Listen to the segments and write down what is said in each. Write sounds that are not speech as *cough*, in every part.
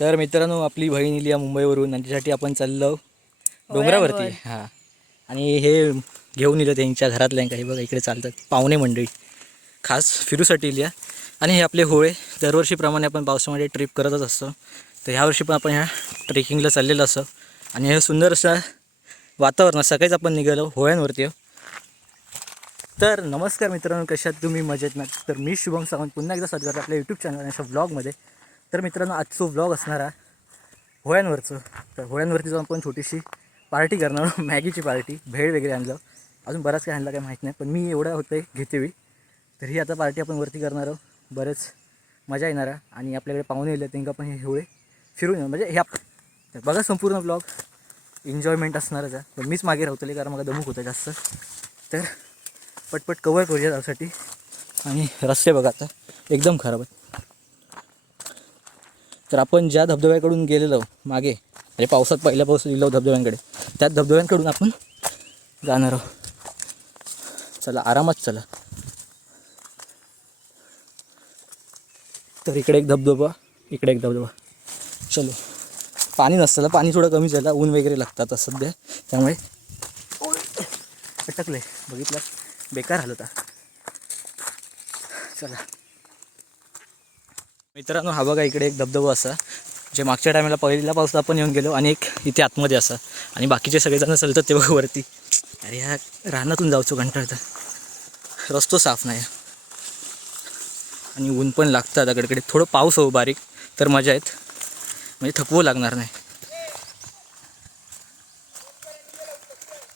तर मित्रांनो आपली बहीण इली आहे मुंबईवरून त्यांच्यासाठी आपण चाललो डोंगरावरती. हां. आणि हे घेऊन इलं त्यांच्या घरातल्या काही बघा इकडे चालतात. पाहुणे मंडळी. खास फिरूसाठी इली आहे आणि हे आपले होळे दरवर्षीप्रमाणे आपण पावसामध्ये ट्रिप करतच असतो. तर ह्यावर्षी पण आपण ह्या ट्रेकिंगला चाललेलं असं आणि हे सुंदर असं वातावरण सकाळीच आपण निघालो होळ्यांवरती आहो. तर नमस्कार मित्रांनो कशात तुम्ही मजेत ना? तर मी शुभम सावंत. पुन्हा एकदा स्वागत करतो आपल्या यूट्यूब चॅनल अशा व्लॉगमध्ये तर मित्रांनो आजचं ब्लॉग असणार आहे होळ्यांवरचं. तर होळ्यांवरती जाऊन आपण छोटीशी पार्टी करणार मॅगीची पार्टी भेळ वगैरे आणलं. अजून बराच काय आणला काय माहीत नाही पण मी एवढा होतं घेते मी तर ही आता पार्टी आपण वरती करणार आहोत. बरेच मजा येणार आहे. आणि आपल्याकडे पाहुणे येले त्यांना पण हे होळे फिरून येऊ. म्हणजे ह्या तर बघा संपूर्ण ब्लॉग एन्जॉयमेंट असणारच आहे. पण मीच मागे राहतले कारण मला दमूक होतं जास्त. तर पटपट कवर करूया त्यासाठी. आणि रस्ते बघा आता. एकदम खराब आहेत. तर आपण ज्या धबधब्याकडून गेलेलो मागे म्हणजे पावसात पहिल्या पावसात गेलो धबधब्यांकडे त्याच धबधब्यांकडून आपण जाणार आहोत. चला आरामात चला. तर इकडे एक धबधबा इकडे एक धबधबा. चलो. पाणी नसताना पाणी थोडं कमी झालं ऊन वगैरे लागतं आता सध्या. त्यामुळे अटकलं आहे बघितलं? बेकार आलं होता चला. मित्रांनो हा बघा इकडे एक धबधबा असा जे मागच्या टायमाला पहिल्या पावसात आपण येऊन गेलो आणि एक इथे आतमध्ये असा. आणि बाकीचे सगळेजण चलतात ते बघा वरती. अरे ह्या रानातून जाऊचो कंटाळता रस्तो साफ नाही. आणि ऊन पण लागतं आता कडकडे. थोडं पाऊस हो बारीक तर मजा आहेत म्हणजे थकवू लागणार नाही.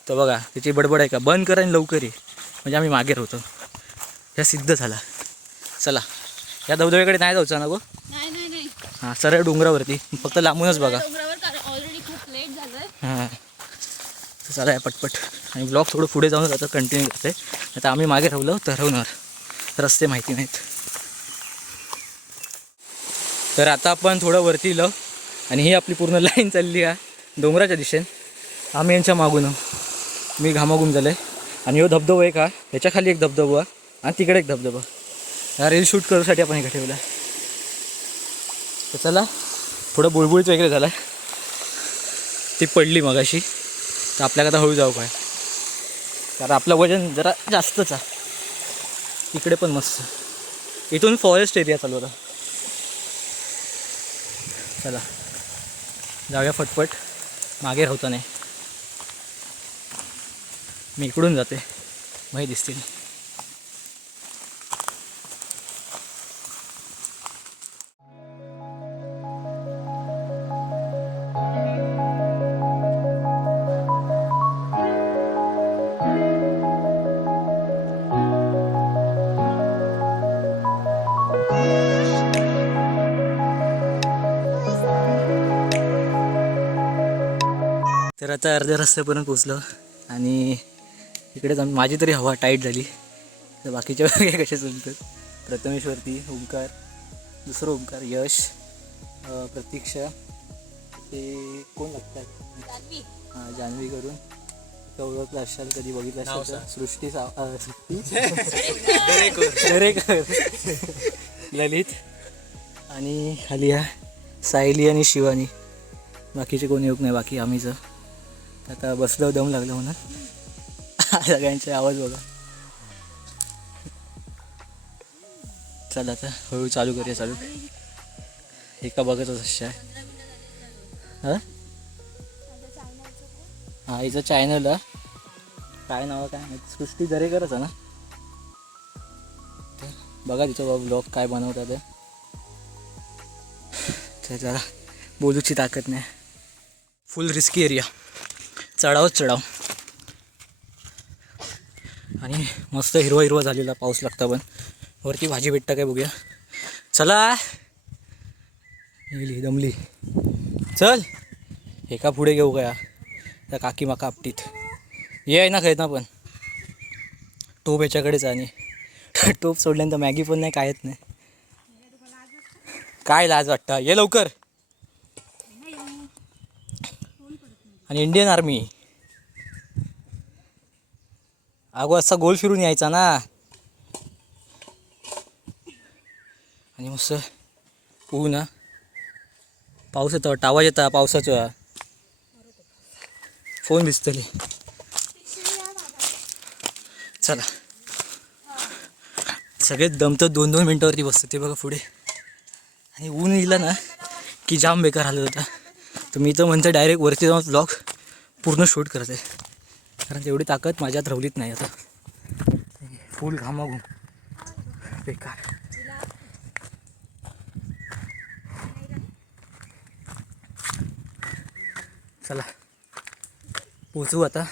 तर बघा त्याची बडबड आहे का? बंद करा आणि लवकर ये. म्हणजे आम्ही मागे राहतो. ह्या सिद्ध झाला. चला. या धबधब्याकडे नाही जाऊचा ना गो? नाही नाही नाही. हां सरळ डोंगरावरती. फक्त लांबूनच बघा. डोंगरावर कारण ऑलरेडी खूप लेट झालंय. हां. चला या पटपट. आणि ब्लॉग थोडं पुढे जाऊन आता कंटिन्यू करते. आता आम्ही मागे राहिलो तर राहणार रस्ते माहिती नाहीत. तर आता आपण थोडं वरती इलो आणि ही आपली पूर्ण लाईन चालली आहे. डोंगराच्या दिशेने. आम्ही यांच्या मागून. मी घामाघूम झालं आहे आणि ह्यो धबधबा आहे. का ह्याच्या खाली एक धबधबा आणि तिकडे एक धबधबा हा रील शूट करूसाठी आपण इकडे ठेवला. तर चला थोडं बुळबुळीच वगैरे झाला ती पडली मगाशी. तर आपल्याला आता हळू जाऊ काय. कारण आपलं वजन जरा जास्तच आहे. इकडे पण मस्त. इथून फॉरेस्ट एरिया चालू होता. चला जाऊया फटफट. मागे राहता नाही. मी इकडून जाते. मग दिसतील. अर्ध्या रस्त्यापर्यंत पोचलो आणि इकडे माझी तरी हवा टाईट झाली. तर बाकीच्या वगैरे कसे चालतात प्रथमेश्वरती ओंकार दुसरं ओंकार यश प्रतीक्षा ते कोण लागतात हां जान्हवी करून. ओळखलं असाल कधी बघितलं असाल तर. सृष्टी सृष्टी. *laughs* दरेकर. ललित. आणि खाली हा सायली आणि शिवानी. बाकीचे कोणी येऊक नाही बाकी आम्हीच आता बसलो दम लागलं म्हणून. सगळ्यांचे आवाज बघा. चला आता हळू चालू करूया चालू. एका बघतच अशा आहे. हां? हा हिचं चॅनल काय नाव काय माहिती सृष्टी दरेकरच आहे ना? तर बघा तिचं ब्लॉग काय बनवतात ते. जरा बोलूची ताकद नाही. फुल रिस्की एरिया चढावच चढाव. आणि मस्त हिरवा हिरवा झालेला पाऊस लागता पण. वरती भाजी भेटता काय बघूया. चला. गेली दमली. चल. एका पुढे घेऊ का त्या काकी माका आपटीत. ये आहे ना खायत ना पण. टोप याच्याकडेच आहे आणि *laughs* टोप सोडल्यानंतर मॅगी पण नाही कायच नाही. काय लाज वाटतं? ये लवकर. आणि इंडियन आर्मी. अगो असा गोल फिरून यायचा ना. आणि मस्त ऊन हा पाऊस येतो वाटतं आवाज येता पावसाचा. फोन दिसतले चला. सगळे दमतं दोन दोन मिनटावरती बसतं ते बघा पुढे. आणि ऊन इला ना की जाम बेकार आलं होता. तर मी तर म्हणतो डायरेक्ट वरती जाऊन ब्लॉग पूर्ण शूट करते कारण तेवढी ताकद माझ्यात रवलीत नाही आता. फुल घामाघूम. बेकार. चला. पोचू आता.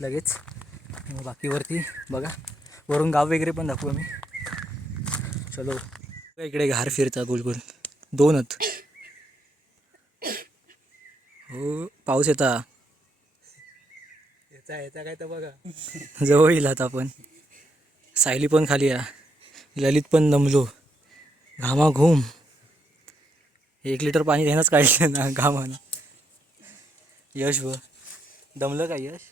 लगेच. मग बाकीवरती बघा. वरून गाव वगैरे पण दाखवू आम्ही. चलो. इकडे घार फिरता गुलगुल. दोनच. हो पाऊस येता. याचा काय तर बघा. जवळ येईल आता आपण. सायली पण खाली या. ललित पण दमलो. घामा घुम. एक लिटर पाणी त्यानंच काढलं ना घामानं. यश व दमलं का यश?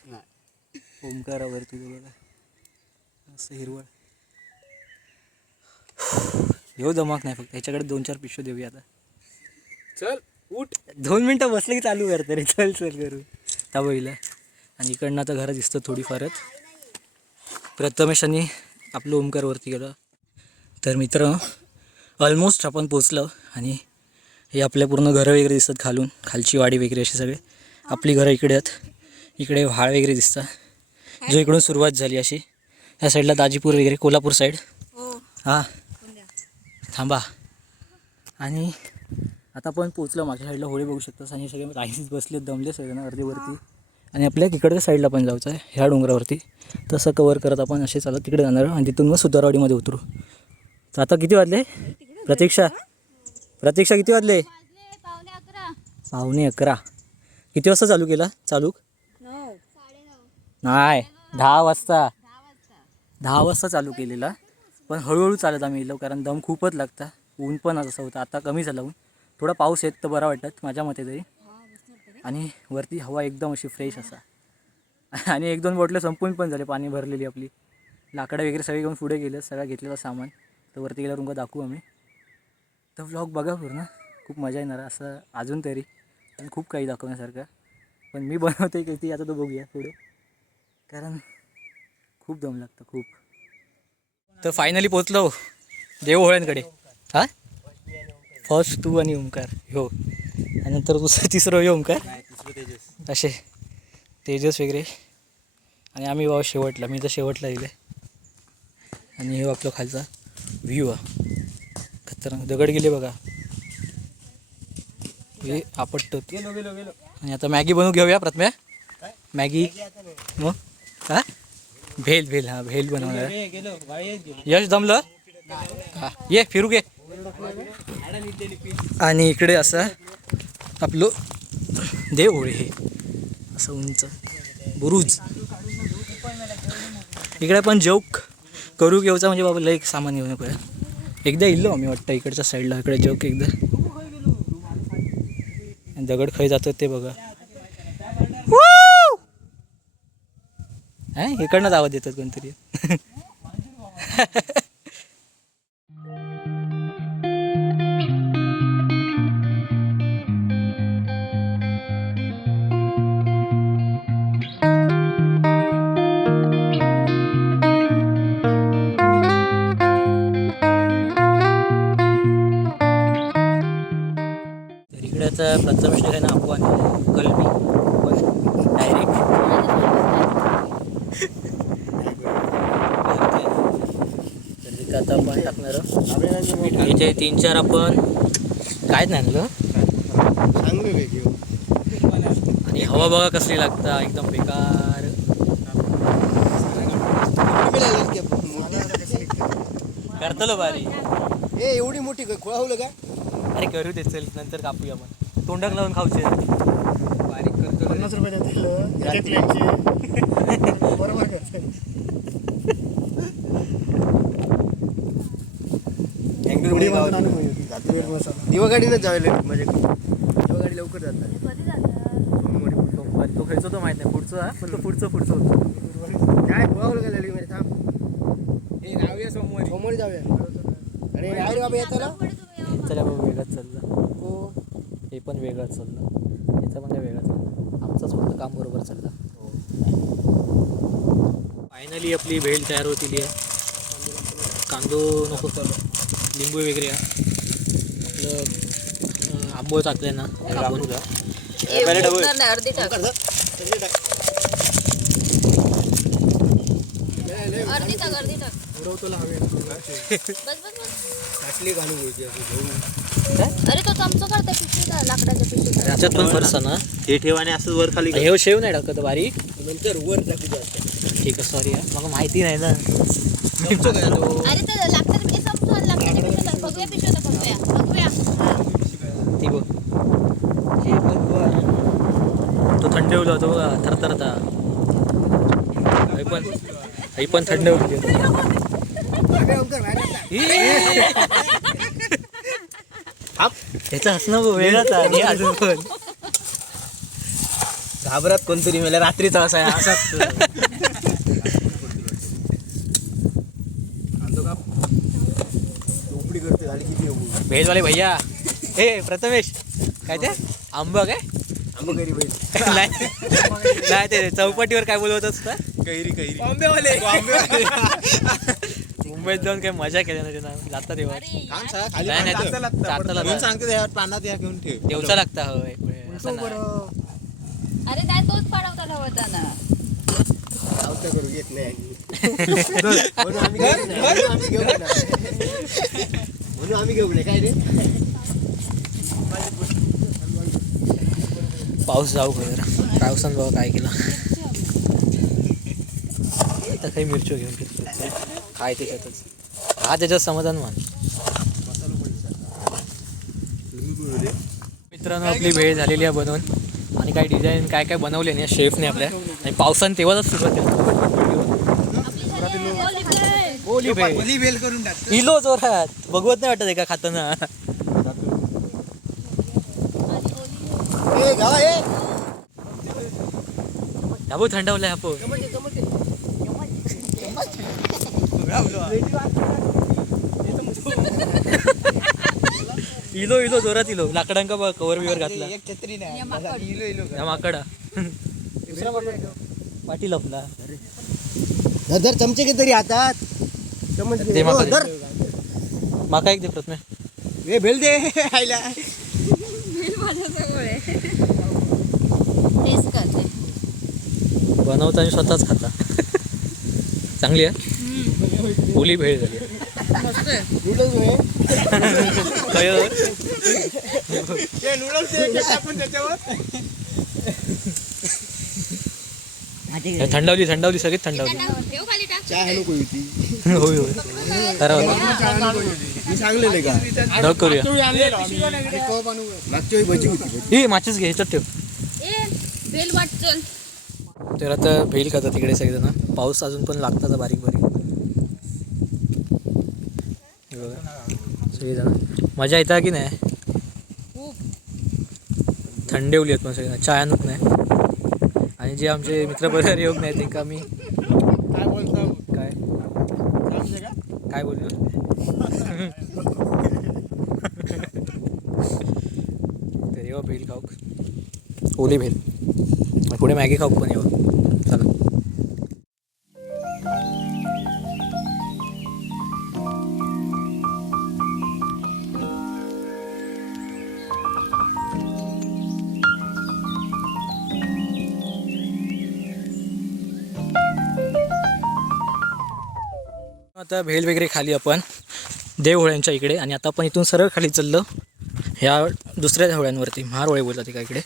ओंकारावरती बघा असं हिरवळ. येऊ दमाक नाही फक्त. ह्याच्याकडे दोन चार पिशव्या देऊया आता. चल उठ. दोन मिनटं बसले की चालू करतं रे. चल चल करू. त्या बघितलं आणि इकडनं आता घरात दिसतं थोडीफारच. प्रथमेश आणि आपलं ओमकारवरती गेलं. तर मित्र ऑलमोस्ट आपण पोचलो आणि हे आपल्या पूर्ण घरं वगैरे दिसतात खालून. खालची वाडी वगैरे अशी सगळे. आपली घरं इकडे आहेत. इकडे व्हाळ वगैरे दिसतं. जो इकडून सुरुवात झाली अशी. या साईडला दाजीपूर वगैरे कोल्हापूर साईड. हां. थांबा. आणि आता आपण पोचलो मागच्या साईडला. होळी बघू शकतो. आणि सगळे राईस बसले दमले सगळे ना अर्धीवरती आणि आपल्या तिकडच्या साईडला पण जायचं आहे ह्या डोंगरावरती. तसं कवर करत आपण असे चालत तिकडे जाणार आणि तिथून मग सुतारवाडीमध्ये उतरू. तर आता किती वाजले? प्रतीक्षा. प्रतीक्षा किती वाजले? पावणे अकरा. किती वाजता चालू केला? चालू? नाही दहा वाजता. दहा वाजता चालू केलेला. पण हळूहळू चालत आम्ही गेलो कारण दम खूपच लागता. ऊन पण असं होतं. आता कमी झाला ऊन. थोडा पाऊस येत तर बरा वाटत माझ्या मते तरी. आणि वरती हवा एकदम अशी फ्रेश असा. आणि एक दोन बॉटले संपून पण झाले पाणी भरलेली आपली. लाकडं वगैरे सगळे घेऊन पुढे गेलं सगळं घेतलेलं सामान. तर वरती गेल्यावर तुमका दाखवू आम्ही. तर व्लॉग बघा पूर्ण. खूप मजा येणार असं अजून तरी. आणि खूप काही दाखवण्यासारखं. पण मी बनवते की ती आता तो बघूया पुढे. कारण खूप दम लागतं खूप. तर फायनली पोचलो देवहोळ्यांकडे हा? फर्स्ट तू आणि ओंकार. हो. आणि नंतर दुसरं तिसरं हो ओंकार असे. तेजस वगैरे. आणि आम्ही बाबा शेवटला मी तर शेवटला दिले आणि हे आपलं खालचा व्ह्यू आहे खतरनाक. दगड गेले बघा. हे आपटत आणि आता मॅगी बनवून घेऊया प्रथम्या मॅगी. मग हा? भेल भेल हा भेल बनवणार. यश दमलं हा. ये फिरू घे. आणि इकडे असं आपलं देव होळे हे. असं उंच. बुरुज. इकडे पण जोक करू घेऊचा म्हणजे बाबा लई सामान घेऊन नको एकदा इल्लो आम्ही वाटतं इकडच्या साईडला इकडे जोक एकदा. दगड खाई जातात ते बघा. हा? इकडनंच आवाज देतात कोणतरी. *laughs* प्रथमेश आहे ना आव्हान कलमी डायरेक्ट आता आपण टाकणार तीन चार आपण काय आणलं? आणि हवा बघा कसली लागता एकदम बेकार. करतलो बारी ए एवढी मोठी खुळावलं का? अरे करू दे चल नंतर कापूया मग. तोंडाक लावून खाऊचे. बारीक करतो पन्नास रुपये देतील. एक प्लेटची. बरोबर जावे माझ्याकडे दिवागाडी लवकर जातात तो तो खायचो तो माहीत नाही. पुढचं हा? पण तो पुढचं पुढचं होतं. काय का लली मध्ये थांब. ए जाऊया सोमवारी. सोमवारी जाऊया. आणि काय रे बाबा येताना? चला बाबा वेगळाच चाललं हो हे पण वेगळंच चाललं. याचं पण काय वेगळं चाललं आमचंच फक्त काम बरोबर चाललं. फायनली आपली भेळ तयार होतील आहे कांदो नको लिंबू वगैरे आपलं आंबोळ टाकले ना हे कापून अर्धी टाक. अर्धी टाक अर्धी टाक. घालून घ्यायची असं घेऊन. अरे तो चमचा काढता पिशवी का लाकडाच्या त्याच्यात पण फरसा ना. हे ठेव आणि असं वर खाली हे शेव नाही टाकत बारीक. नंतर वर टाकू ठीक आहे सॉरी मला माहिती नाही ना. अरे तर लाकडाच्या पिशवी आणि लाकडाच्या भगव्या भगव्या ती बघ. तो थंड होता तो बघा थरथरता. आई पण आई पण थंड होती *laughs* अबे ओंकार बाहेर जा. त्याचं हसणं बघ वेगळाच आहे. आणि अजून पण घाबरत कोणतरी मेला रात्रीचा असा आहे असाच. आणतो का झोपडी करते झाली किती येऊ भेजवाले भैया. ए प्रथमेश काय ते? आंबा काय? आंबा नाही. नाही ते चौपाटीवर काय बोलवत असतं? कैरी कैरी. आंबेवाले. मुंबईत जाऊन काय मजा केली ना त्यांना जाता तेव्हा. अरे काम सांगा खाली नाही नाही सांगते त्या पानात या घेऊन ठेव. देवचा लागता हो असं नाही. अरे काय तोच पाडवता होता ना. आवता करू घेत नाही *laughs* म्हणून आम्ही घेऊ नाही. म्हणून आम्ही घेऊ नाही. म्हणून आम्ही घेऊ नाही काय रे? पाऊस जाऊ खरं पावसान बाबा काय केलं. आता काही मिरची घेऊन फिरतो काय त्याच्यातच. हा त्याच्यात समाधान मान मित्रांनो आपली वेळ झालेली आहे बनवून. आणि काय डिझाईन काय काय बनवले नाही शेफने आपल्या. आणि पावसानं तेव्हाच सुरुवात ओली भेळ ओली वेल करून टाक. इलो जोरात. बघवत नाही वाटत एका खाताना. ह्याबो थंडावलाय आपण इलो इलो जोरात इलो. लाकडांका बघ कवर बिवर घातला. एक छत्री नाही. इलो इलो. या माकडा. पाटील आपला. धर धर चमचे घे तरी हातात. चमच. दे हो, माका धर. दे. माका एक दे प्रथमे. ए भेल दे. आईला. टेस्ट करते. बनवता आणि स्वतःच खाता. चांगली आहे? ओली भेळ झाली. थंडावली थंडावली सगळीच थंडावली. होय होय. खरं का न करूया माचीच घे ह्याच्यात ठेव. तर आता भेल खातात तिकडे सगळेजण. पाऊस अजून पण लागतात बारीक बारीक हे बघा. सगळेजण. मजा येता की नाही? खूप. थंडेवली आहेत पण सगळेजण. चायानच नाही? आणि जे आमचे मित्रपरिवार योग नाही ते का मी काय बोलता काय? काय बोललो तर येवा भेल खाऊक. ओली भेल. पुढे मॅगी खाऊक पण येवा आता भेल वगैरे खाली आपण. देवहोळ्यांच्या इकडे. आणि आता आपण इथून सरळ खाली चाललो. ह्या दुसऱ्या होळ्यांवरती. महारवळे बोलतात एका इकडे.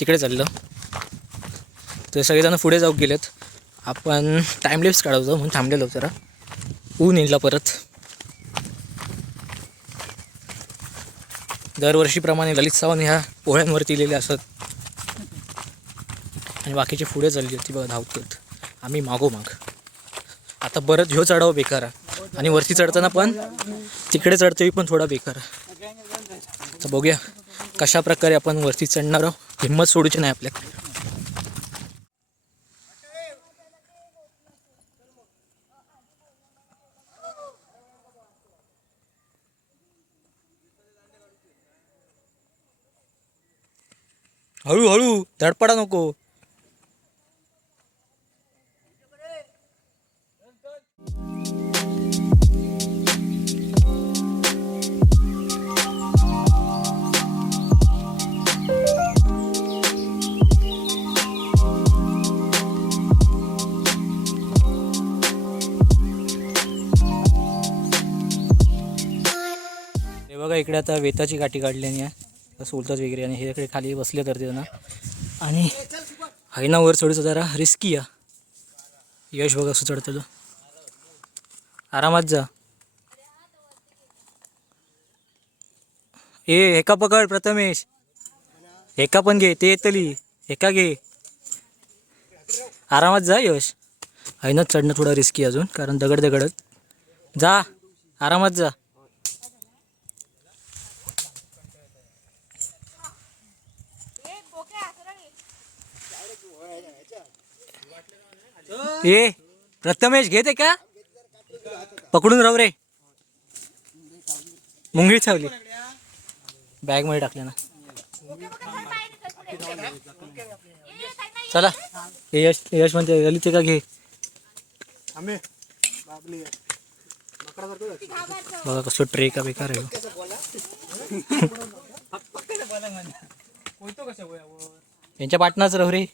तिकडे चाललं. तर सगळेजण पुढे जाऊ गेलेत. आपण टाईमलेप्स काढवतो म्हणून थांबलेलो जरा. ऊन येईल परत. दरवर्षीप्रमाणे ललित सावंत ह्या पोळ्यांवरती लिहिले असत. आणि बाकीचे पुढे चालली होती. बघा धावतात. आम्ही मागोमाग. आता परत ह्यो चढाव बेकार. आहे आणि वरती चढताना पण तिकडे चढतोय पण थोडा बेकार. तर बघूया कशा प्रकारे आपण वरती चढणार आहोत. हिंमत सोडूची नाही आपल्याकडे. हळू हळू धडपडा नको. बघा इकडे आता वेताची गाठी काढल्याने आहे सोलतात वगैरे आणि हे इकडे खाली बसले तर ते ना. आणि हायना वर चढूचं जरा रिस्की या. यश बघा असं चढतं आरामात जा. ए एका पकड प्रथमेश. एका पण घे ते येतली. एका घे. आरामात जा यश. हायनाच चढणं थोडं रिस्की अजून कारण दगड दगडच. जा आरामात जा. ए प्रथमेश घेते का? पकडून राहू रे. मुंगळी चावली. बॅगमध्ये टाकले ना. चला. यश यश म्हणते ललित ते का घे? बघा कसं ट्रे का बेकार आहे. यांच्या पाटणाच राहू रे.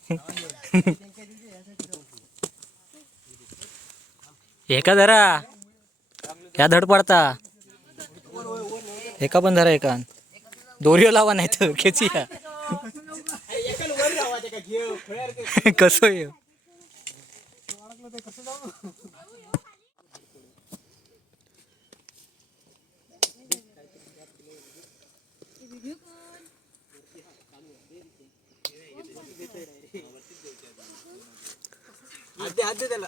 एका धरा. ह्या धड पडता. एका पण धरा एका दोरीवर लावा नाही तर खेची या. *laughs* कसं आहे आता त्याला.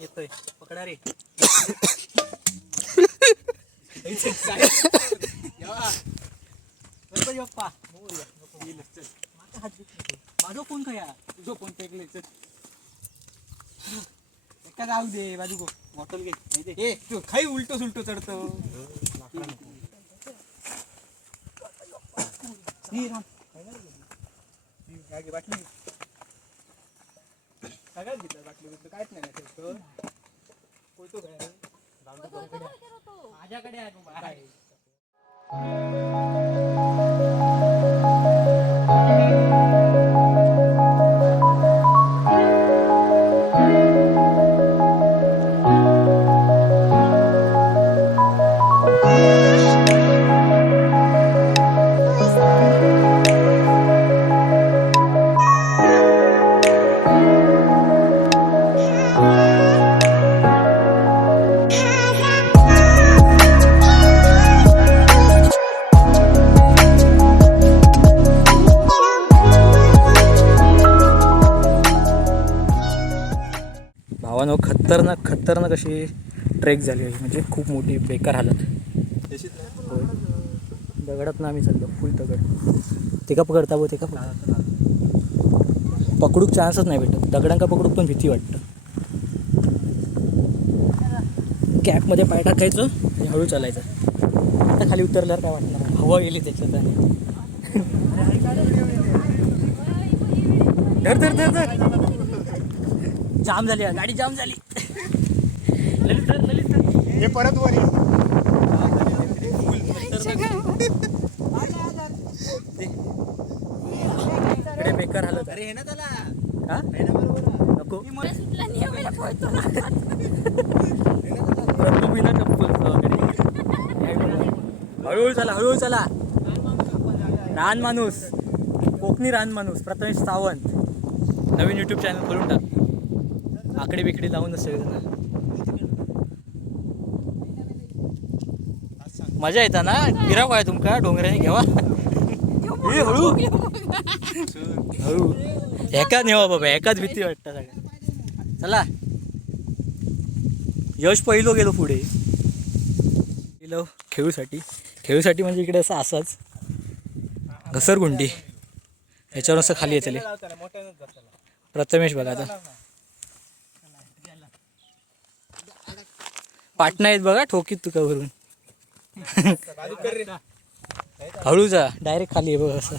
येतोय. पकडा रे. गणपती बाप्पा. मोरया. नको. माझा हात दुखतो. माझा फोन खया तुझो फोन टेकले एका जाऊ दे बाजू गो. बॉटल घे. ए तू खाई उलटो सुलटो चढतो. बाटली. सगळ्यात घेतलं बाटली बिटली काहीच नाही काय माझ्याकडे आहे अशी ट्रेक झाली होती म्हणजे खूप मोठी बेकार हालत. होय. दगडात ना आम्ही चाललो. फुल दगड. ते का पकडता बो ते का पकड पकडूक चान्सच नाही भेटत. दगडांका पकडूक पण भीती वाटतं. कॅपमध्ये पाय टाकायचं आणि हळू चालायचं. आता खाली उतरल्यावर काय वाटणार? हवा गेली त्याच्यात आणि. धर धर धर धर. जाम झाली गाडी जाम झाली ललित धर, ललित धर. हे परत वर. इकडे बेकार हालत अरे हे ना त्याला. हा? नको. सुटला नियमाला पळतो ना. *laughs* प्रथम विना चप्पल गावाकडे. हळूहळू चला हळूहळू चला. रान माणूस. कोकणी रान माणूस. प्रथमेश सावंत. नवीन युट्यूब चॅनल खोलून टाक. आकडे बिकडे लावूनच सगळेजण. मजा येता ना? फिराव काय तुमका? डोंगराने घेवा. हळू. हळू. एकाच नेवा बाबा एकाच भीती वाटतं सगळ्या चला. यश पहिलो गेलो पुढे. गेलो. खेळूसाठी. खेळूसाठी म्हणजे इकडे असं असाच. घसरगुंडी. ह्याच्यावर असं खाली येतले. प्रथमेश बघा आता. पाटणा आहेत बघा ठोकीत तुका भरून हळू जा डायरेक्ट खाली आहे बघ असं.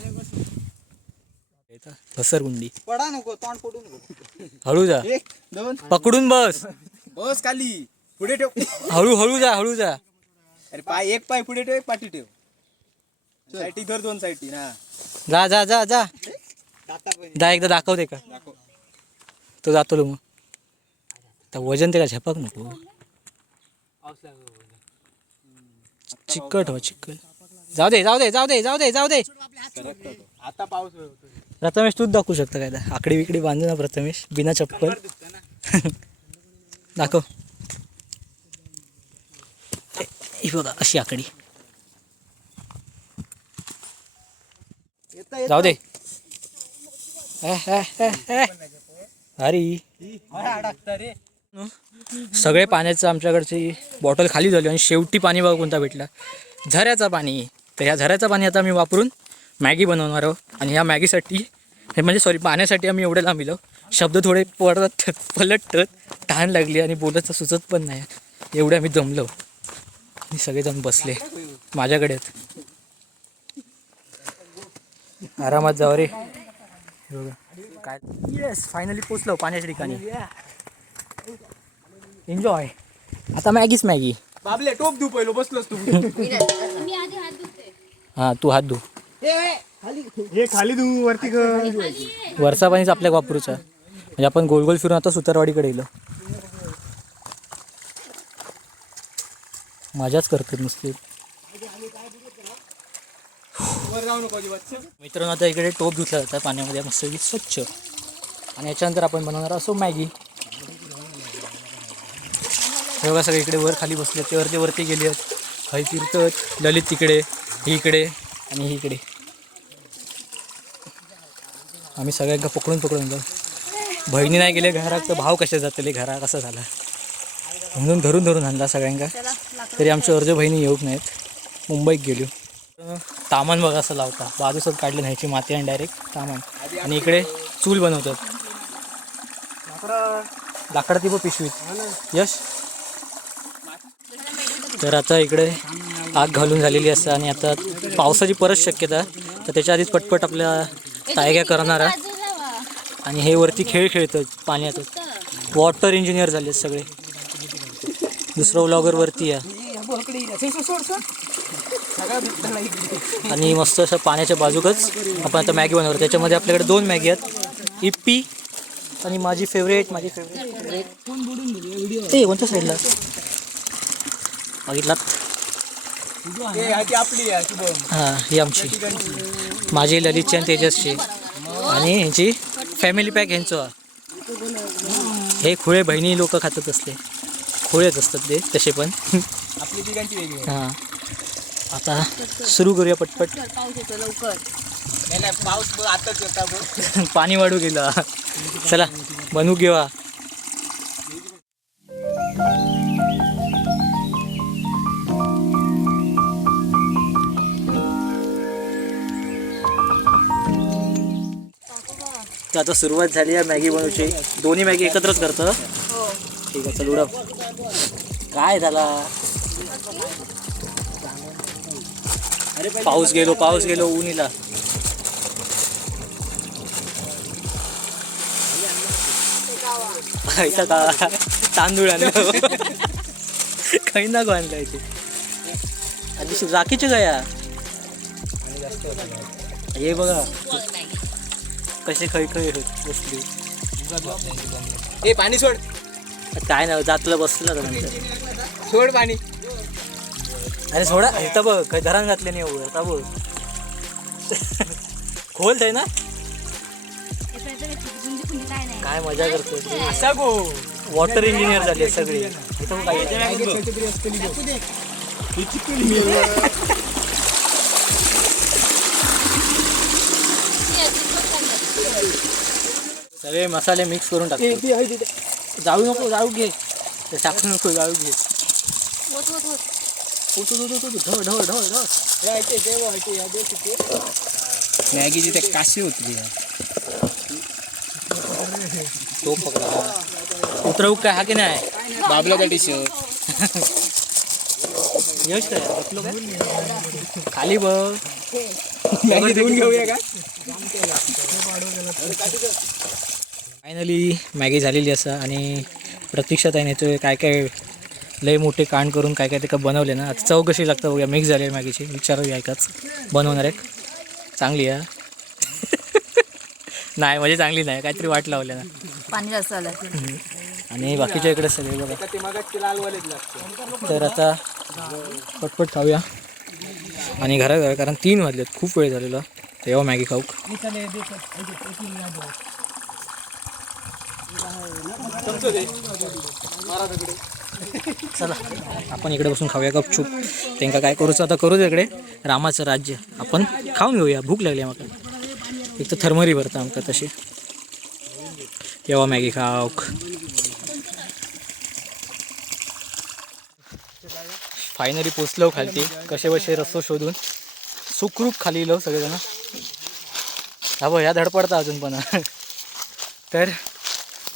घसरगुंडी. पडा नको तोंड पडू नको. हळू जा एक दोन. पकडून बस. बस खाली. पुढे ठेव. हळू हळू जा हळू जा अरे पाय एक पाय पुढे ठेव एक पाठी ठेव. साईटी धर दोन साईटी ना जा जा जा जा. जा एकदा दाखवते का? दाखव. तो जातो लो मग. आता वजन ते का झेपाक नको. चिकट हो चिकट. जाऊ दे जाऊ दे जाऊ दे जाऊ दे जाऊ दे. आता पाऊस प्रथमेश तूच दाखवू शकता काय आकडी विकडी बांधू ना प्रथमेश बिना चप्पल. दाखव. ही बघा अशी आकडी. जाऊ दे. ए. अरे. सगळे पाण्याचं आमच्याकडची बॉटल खाली झाली आणि शेवटी पाणी बघा कोणता भेटला. झऱ्याचा पाणी. तर ह्या झऱ्याचं पाणी आता आम्ही वापरून मॅगी बनवणार आहोत. आणि ह्या मॅगीसाठी हे म्हणजे सॉरी पाण्यासाठी आम्ही एवढं लांबिलो शब्द थोडे पडत पलटत तहान लागली आणि बोलायचं सुचत पण नाही. एवढे आम्ही जमलो. आणि सगळेजण बसले. माझ्याकडे आरामात जाऊ रे. काय? येस फायनली पोचलो पाण्याच्या ठिकाणी. एन्जॉय आता मॅगीच मॅगी बाबले टोप देऊ पहिलो बसलोस तू. मी आधी हात धुते. हां तू हात धु. हे खाली तू वरती कर वरचा पाणीच आपल्या वापरूचा. म्हणजे आपण गोल गोल फिरून आता सुतारवाडीकडे येलो. मजाच करतात नुसते. मित्रांनो आता इकडे टोप धुतला जातं पाण्यामध्ये मस्त स्वच्छ. आणि याच्यानंतर आपण बनवणार असो मॅगी हे बघा सगळे इकडे वर खाली बसले ते वरती वरती गेले आहेत हय तीर्थ ललित तिकडे ही इकडे आणि ही इकडे. आम्ही सगळ्यांका पकडून पकडून जाऊ. बहिणी नाही गेले घरात तर भाव कसे जातले? घरा कसा झाला? म्हणून धरून धरून आणला सगळ्यांका. तरी आमच्या अर्ज बहिणी येऊक नाहीत. मुंबईत गेलो तामान बघा असं लावता. बाजूसच काढलं न्यायची माती आणि डायरेक्ट तामान आणि इकडे चूल बनवतात. लाकडा ती पण पिशवीत. यश? तर आता इकडे आग घालून झालेली असते आणि आता पावसाची परत शक्यता तर त्याच्या आधीच पटपट आपल्या तायग्या करणारा आणि हे वरती खेळ खेळतात पाण्यात वॉटर इंजिनियर झाले सगळे. दुसरं व्लॉगर वरती आणि मस्त असं पाण्याच्या बाजूकच आपण आता मॅगी बनवतो त्याच्यामध्ये आपल्याकडे दोन मॅगी आहेत. इप्पी आणि माझी फेवरेट माझी फेवरेट ते कोणत्या साईडला बघितलात हे आपली हां ही आमची. माझी ललितची आणि तेजसची. आणि ह्यांची फॅमिली पॅक ह्यांचं. हे खुळे बहिणी लोक खातात असले. खुळेच असतात ते तसे पण. हां. आता सुरू करूया पटपट. पाऊस आताच पाणी वाढू गेलं. चला बनवू घेवा तर आता सुरुवात झाली आहे मॅगी बनवची. दोन्ही मॅगी एकत्रच करतं. ठीक आहे चल उडव. काय झाला? पाऊस गेलो पाऊस गेलो उन्हीला. का? तांदूळ आणलं. काही ना गो आणलं इथे. आणि राखीचे गया हे बघा. कसे खै खै होत बसली. ए पाणी सोड. काय नाही जातलं बसलं नंतर. सोड पाणी. अरे सोडा इथं बघ काही धरण घातले नाही एवढं आता बघ. खोल आहे ना. काय नाही काय मजा करतो असा गो. वॉटर इंजिनियर झाले सगळे. इथं बघ काय सगळे मसाले मिक्स करून टाकतो जाळू नको जाळू घे. ते टाकू नको जाळू घे. होत होत मॅगीची ते काशी होती तो. पकडा. उतरवू काय हा की नाही? बाबला त्या टी शर्ट यश काय खाली बघ. मॅगी देऊन घेऊया का? फायनली मॅगी झालेली असा आणि प्रतीक्षात आहे येतोय काय काय लय मोठे कांड करून काय काय ते का बनवले ना. आता चव कशी लागतं बघूया. मिक्स झाली मॅगीची विचारूया ऐकाच बनवणार एक. चांगली आहे. *laughs* नाही म्हणजे चांगली नाही. काहीतरी वाट लावल्या ना. पाणी जास्त आलं आणि बाकीच्या इकडे सगळे बघा. तर आता पटपट खाऊया. आणि घरात जाऊया कारण तीन वाजलेत. खूप वेळ झालेला. तेव्हा मॅगी खाऊ. चला आपण इकडे बसून खाऊया गपचूप. त्यांका काय करूचं आता करू इकडे. रामाचं राज्य. आपण खाऊन घेऊया. भूक लागली आम्हाला. एक तर थर्मरी भरता आमका तशी. तेव्हा मॅगी खाऊक. फायनली पोचलो खालती. कसे बसे रस्तो शोधून. सुखरूप खाली लो सगळेजण. हा बघ ह्या धडपडता अजून पण. तर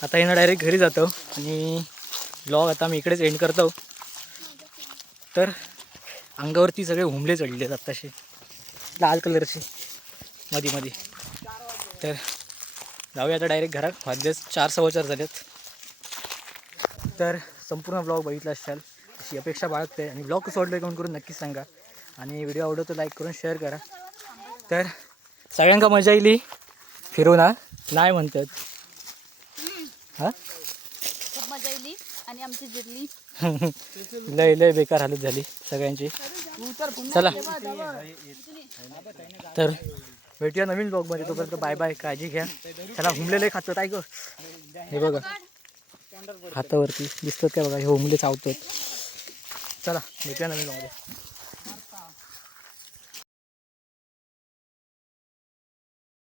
आता येणं डायरेक्ट घरी जातो आणि ब्लॉग आता मी इकडेच एंड करतो. तर अंगावरती सगळे हुमले चढले आहेत लाल कलरचे. मधी मधी. तर जाऊया आता डायरेक्ट घरात. वाद्यच चार सव्वा चार झालेत. तर संपूर्ण ब्लॉग बघितला असाल अशी अपेक्षा बाळगते आणि ब्लॉग कसं वाटलं कमेंट करून नक्कीच सांगा. आणि व्हिडिओ आवडतो लाईक करून शेअर करा. तर सगळ्यांका मजा येईल फिरून नाही म्हणतात. हां? खूप मजा येईल आणि आमची जिरली. *laughs* लय लय बेकार हालत झाली सगळ्यांची. चला. तर भेटूया नवीन ब्लॉगमध्ये. तोपर्यंत बाय बाय काळजी घ्या. चला हुमलेले खातात ऐक हे बघा. हातावरती दिसतात काय बघा? हे हुमले चावतात. चला भेटूया नवीन ब्लॉगमध्ये.